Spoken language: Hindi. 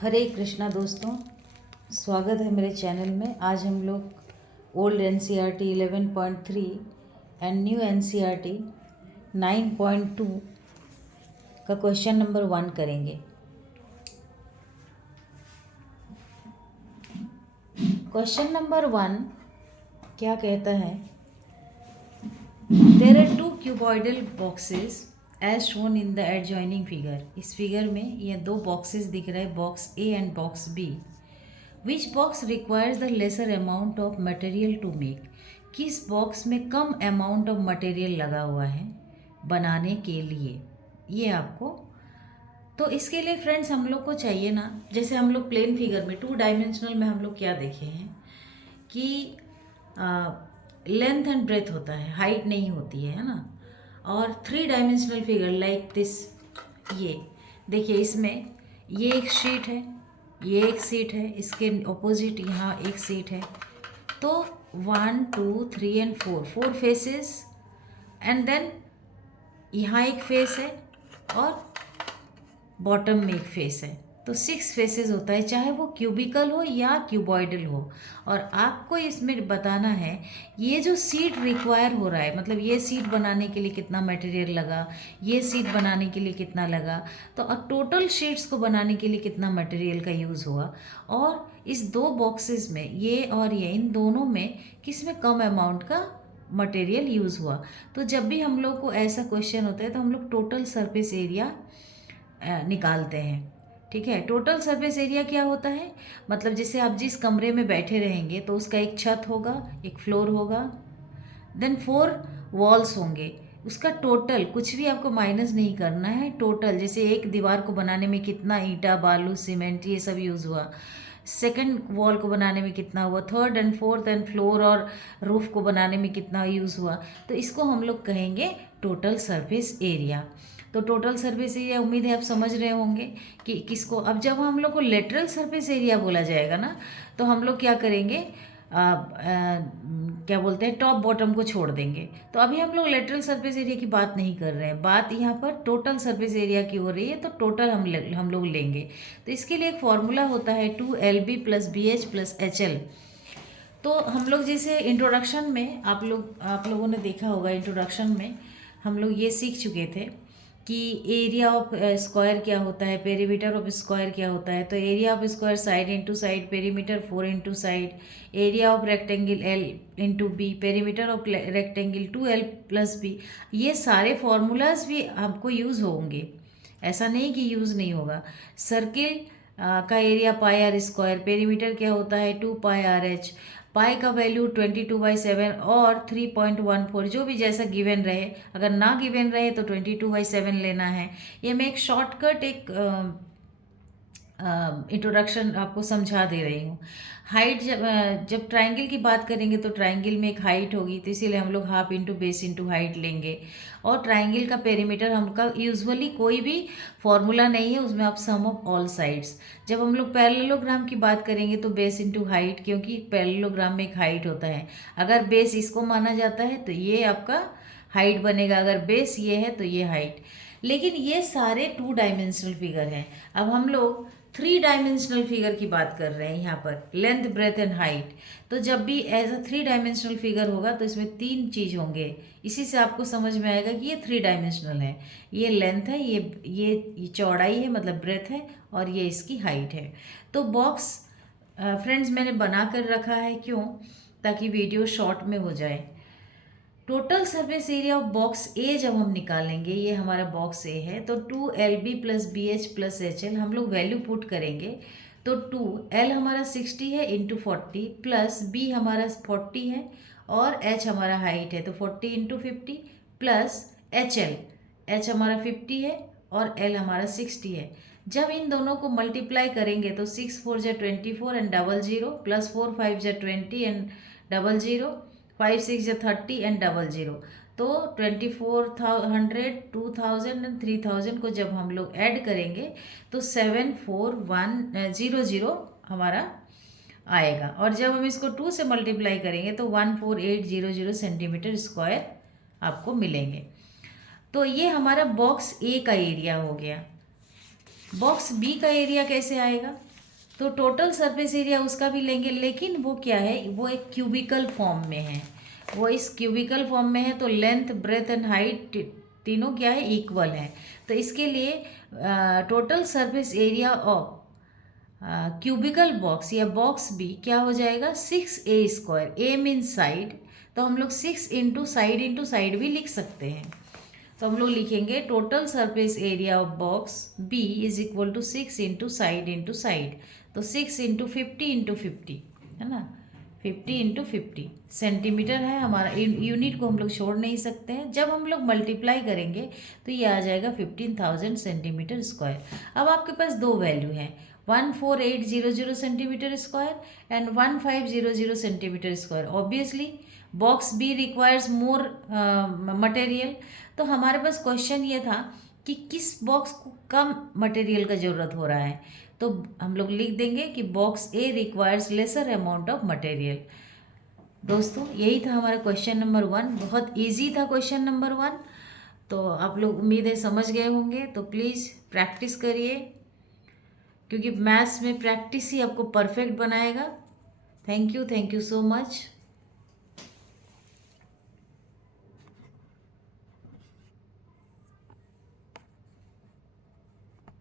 हरे कृष्णा दोस्तों, स्वागत है मेरे चैनल में। आज हम लोग old NCERT 11.3 and new NCERT 9.2 का क्वेश्चन नंबर 1 करेंगे। क्वेश्चन नंबर 1 क्या कहता है? There are 2 cuboidal boxes as shown in the adjoining figure. इस फिगर में ये 2 बॉक्सेस दिख रहे हैं, box A and box B. Which box requires the lesser amount of material to make? किस बॉक्स में कम अमाउंट ऑफ मटेरियल लगा हुआ है बनाने के लिए? ये आपको, तो इसके लिए फ्रेंड्स हम लोग को चाहिए ना, जैसे हम लोग प्लेन फिगर में 2 डायमेंशनल में हम लोग क्या देखे हैं कि लेंथ एंड ब्रेथ होता है, हाइट नहीं होती है ना। और 3 डायमेंशनल फिगर लाइक दिस, ये देखिए, इसमें ये एक शीट है, ये एक सीट है, इसके ऑपोजिट यहाँ एक सीट है। तो 1 2 3 एंड 4 फेसेस, एंड देन यहाँ एक फेस है और बॉटम में एक फेस है। तो 6 फेसेस होता है, चाहे वो क्यूबिकल हो या क्यूबॉइडल हो। और आपको इसमें बताना है ये जो सीट रिक्वायर हो रहा है, मतलब ये सीट बनाने के लिए कितना मटेरियल लगा, ये सीट बनाने के लिए कितना लगा, तो टोटल शीट्स को बनाने के लिए कितना मटेरियल का यूज़ हुआ। और इस 2 बॉक्सेस में, ये और ये, इन दोनों में किस में कम अमाउंट का मटेरियल यूज़ हुआ। तो जब भी हम लोग को ऐसा क्वेश्चन होता है तो हम लोग टोटल सरफेस एरिया निकालते हैं। ठीक है, टोटल सरफेस एरिया क्या होता है? मतलब जैसे आप जिस कमरे में बैठे रहेंगे तो उसका एक छत होगा, एक फ्लोर होगा, देन 4 वॉल्स होंगे। उसका टोटल कुछ भी आपको माइनस नहीं करना है। टोटल जैसे एक दीवार को बनाने में कितना ईंटा, बालू, सीमेंट, ये सब यूज़ हुआ, सेकंड वॉल को बनाने में कितना हुआ, third and fourth and floor और रूफ को बनाने में कितना यूज़ हुआ, तो इसको हम लोग कहेंगे टोटल सरफेस एरिया। तो टोटल सरफेस एरिया, उम्मीद है आप समझ रहे होंगे कि किसको। अब जब हम लोग को लेटरल सरफेस एरिया बोला जाएगा ना, तो हम लोग क्या करेंगे, क्या बोलते हैं, टॉप बॉटम को छोड़ देंगे। तो अभी हम लोग लेटरल सरफेस एरिया की बात नहीं कर रहे हैं, बात यहाँ पर टोटल सरफेस एरिया की हो रही है। तो टोटल हम लोग लेंगे। तो इसके लिए एक फॉर्मूला होता है 2LB + BH + HL। तो हम लोग जैसे इंट्रोडक्शन में आप लोगों ने देखा होगा, इंट्रोडक्शन में हम लोग ये सीख चुके थे कि एरिया ऑफ स्क्वायर क्या होता है, पेरीमीटर ऑफ स्क्वायर क्या होता है। तो area of square side into side, perimeter 4 into side, area of rectangle L into B, perimeter of rectangle 2L + B। ये सारे फॉर्मूलाज भी आपको यूज़ होंगे, ऐसा नहीं कि यूज़ नहीं होगा। सर्किल का एरिया πr², पेरीमीटर क्या होता है 2πRh, पाई का वैल्यू 22/7 और 3.14, जो भी जैसा गिवन रहे। अगर ना गिवन रहे तो 22/7 लेना है। ये मैं एक शॉर्टकट, एक इंट्रोडक्शन आपको समझा दे रही हूँ। हाइट, जब ट्रायंगल की बात करेंगे तो ट्रायंगल में एक हाइट होगी, तो इसीलिए हम लोग half into base into height लेंगे। और ट्रायंगल का पेरीमीटर हमका यूजुअली कोई भी फॉर्मूला नहीं है, उसमें आप सम ऑफ ऑल साइड्स। जब हम लोग पैरेललोग्राम की बात करेंगे तो बेस इंटू हाइट, क्योंकि पैरेललोग्राम में एक हाइट होता है। अगर बेस इसको माना जाता है तो ये आपका हाइट बनेगा, अगर बेस ये है तो ये हाइट। लेकिन ये सारे 2 डायमेंशनल फिगर हैं। अब हम लोग 3 डायमेंशनल फिगर की बात कर रहे हैं यहाँ पर, लेंथ, ब्रेथ एंड हाइट। तो जब भी ऐसा 3 डायमेंशनल फिगर होगा तो इसमें 3 चीज़ होंगे। इसी से आपको समझ में आएगा कि ये 3 डायमेंशनल है। ये लेंथ है, ये चौड़ाई है, मतलब ब्रेथ है, और ये इसकी हाइट है। तो बॉक्स फ्रेंड्स मैंने बना कर रखा है, क्यों? ताकि वीडियो शॉर्ट में हो जाए। Total surface area of box A जब हम निकालेंगे, ये हमारा बॉक्स ए है, तो 2LB + BH + HL हम लोग वैल्यू पुट करेंगे। तो 2L हमारा 60 है इंटू 40, प्लस B हमारा 40 है, और H हमारा हाइट है, तो 40 इंटू 50 प्लस HL, H हमारा 50 है और L हमारा 60 है। जब इन दोनों को मल्टीप्लाई करेंगे तो 6 4 = 24 एंड 00, प्लस 4 5 = 20 एंड 00, 5 6 = 30 एंड 00। तो 2400, 2000 एंड 3000 को जब हम लोग ऐड करेंगे तो 74100 हमारा आएगा। और जब हम इसको 2 से मल्टीप्लाई करेंगे तो 14800 सेंटीमीटर स्क्वायर आपको मिलेंगे। तो ये हमारा बॉक्स ए का एरिया हो गया। बॉक्स बी का एरिया कैसे आएगा? तो टोटल सरफेस एरिया उसका भी लेंगे, लेकिन वो क्या है, वो एक क्यूबिकल फॉर्म में है। वो इस क्यूबिकल फॉर्म में है तो लेंथ ब्रेथ एंड हाइट तीनों क्या है, इक्वल है। तो इसके लिए total surface area of cubical box या बॉक्स बी क्या हो जाएगा, 6a²। ए मीन्स साइड, तो हम लोग 6 इंटू साइड भी लिख सकते हैं। तो हम लोग लिखेंगे total surface area of box B is equal to 6 into side. तो 6 इंटू 50 है ना, 50 सेंटीमीटर है हमारा। यूनिट को हम लोग छोड़ नहीं सकते हैं। जब हम लोग मल्टीप्लाई करेंगे तो ये आ जाएगा 15,000 सेंटीमीटर स्क्वायर। अब आपके पास दो वैल्यू हैं, 14800 centimetre square and 1500 centimetre square. Obviously box B requires more material. तो हमारे पास क्वेश्चन ये था कि किस बॉक्स को कम मटेरियल का ज़रूरत हो रहा है, तो हम लोग लिख देंगे कि box A requires laser amount of material. दोस्तों यही था हमारा क्वेश्चन नंबर 1। बहुत इजी था क्वेश्चन नंबर 1। तो आप लोग उम्मीद है समझ गए होंगे। तो प्लीज़ प्रैक्टिस करिए, क्योंकि मैथ्स में प्रैक्टिस ही आपको परफेक्ट बनाएगा। Thank you so much.